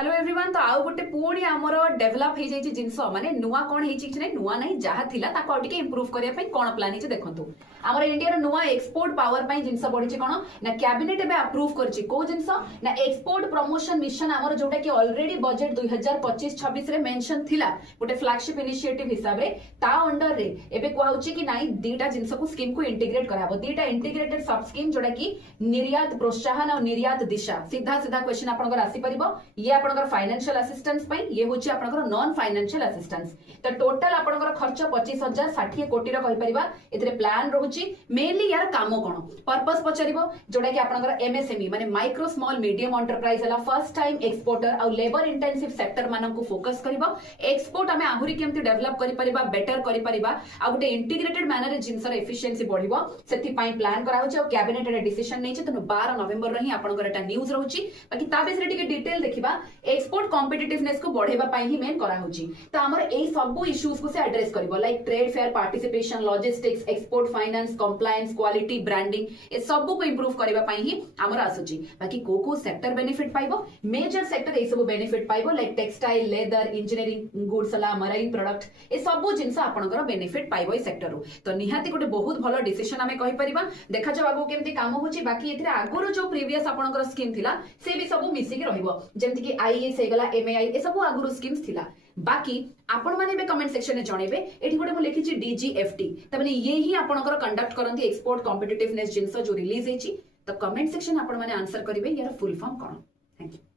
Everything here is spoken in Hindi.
Hello everyone. तो आउ गोटे पुणी आमर डेभलप हो जाए जिनस माने नुआ कौन है नुआ नहीं जहाँ थिला ताको आउ टिके इंप्रूव करिया पई कोन प्लान है देखंतु। आमर इंडिया रो नुआ एक्सपोर्ट पावर पई जिनस बढ़ी कोन ना कैबिनेट एबे अप्रूव करछि को जिनस ना एक्सपोर्ट प्रमोशन मिशन आमर जोटा कि ऑलरेडी बजेट 2025-26 रे मेंशन थिला गोटे फ्लैगशिप इनिशिएटिव हिसाब रे ता अंडर रे एबे कहउछि कि नाही दीटा जिनस को स्कीम को इंटीग्रेट कराबो दीटा इंटीग्रेटेड सब स्कीम जोटा कि निर्यात प्रोत्साहन और निर्यात दिशा सीधा सीधा क्वेश्चन आपनकर आसी परिबो। ये आपनकर फाइनेंशियल असिस्टेंस पई ये होची आपनकर नॉन फाइनेंशियल असिस्टेंस। तो टोटल आपनकर खर्च 25,060 कोटी रो कहि परिबा। एतरे प्लान रहउची मेनली यार काम कोन पर्पस पचरिबो जोटा कि आपनकर एमएसएमई माने माइक्रो स्मॉल मीडियम एंटरप्राइज हला फर्स्ट टाइम एक्सपोर्टर और लेबर इंटेंसिव सेक्टर मानन को फोकस करबो। एक्सपोर्ट हमें आहुरी केमति डेवलप करि परिबा बेटर करि परिबा आ गुटे इंटीग्रेटेड मैनर रे जिंसर एफिशिएंसी बढ़िबो सेति पई प्लान करा होची और कैबिनेट रे डिसीजन नै छै। तनो 12 नवंबर रे ही आपनकर एटा न्यूज रहउची बाकी ता बेस रे टिके डिटेल देखिबा। एक्सपोर्ट कॉम्पिटिटिवनेस को बढ़ेबा पाई ही मेन करा होची। तो हमर एई सब इश्यूज को से एड्रेस करबो like trade fair participation logistics export finance compliance quality branding ए सब को इंप्रूव करबा पाई ही हमर आसुची। बाकी को सेक्टर बेनिफिट पाइबो मेजर सेक्टर ए सब बेनिफिट पाइबो like textile leather engineering goods ला मराइन प्रोडक्ट ए सब जिंस आपनकर बेनिफिट पाइबो ए सेक्टर रो। तो निहाती गोटे बहुत भलो डिसीजन हमें कहि परिबा। देखा जाव आगो केमती काम होची। बाकी एथिरे आगोर जो प्रीवियस आपनकर स्कीम थिला से भी सब मिसी के रहइबो जेमति कि आईएएस हेगला एमएआई ए सब आगुरु स्कीम्स थिला। बाकी आपण माने बे कमेंट सेक्शन में जणेबे एठी गोटे मु लिखिछि डीजीएफटी तबने ये ही आपनकर कंडक्ट करंती एक्सपोर्ट कॉम्पिटिटिवनेस जिंस जो रिलीज हेछि। तो कमेंट सेक्शन आपण माने आंसर करिवे यार full form cone. Thank you.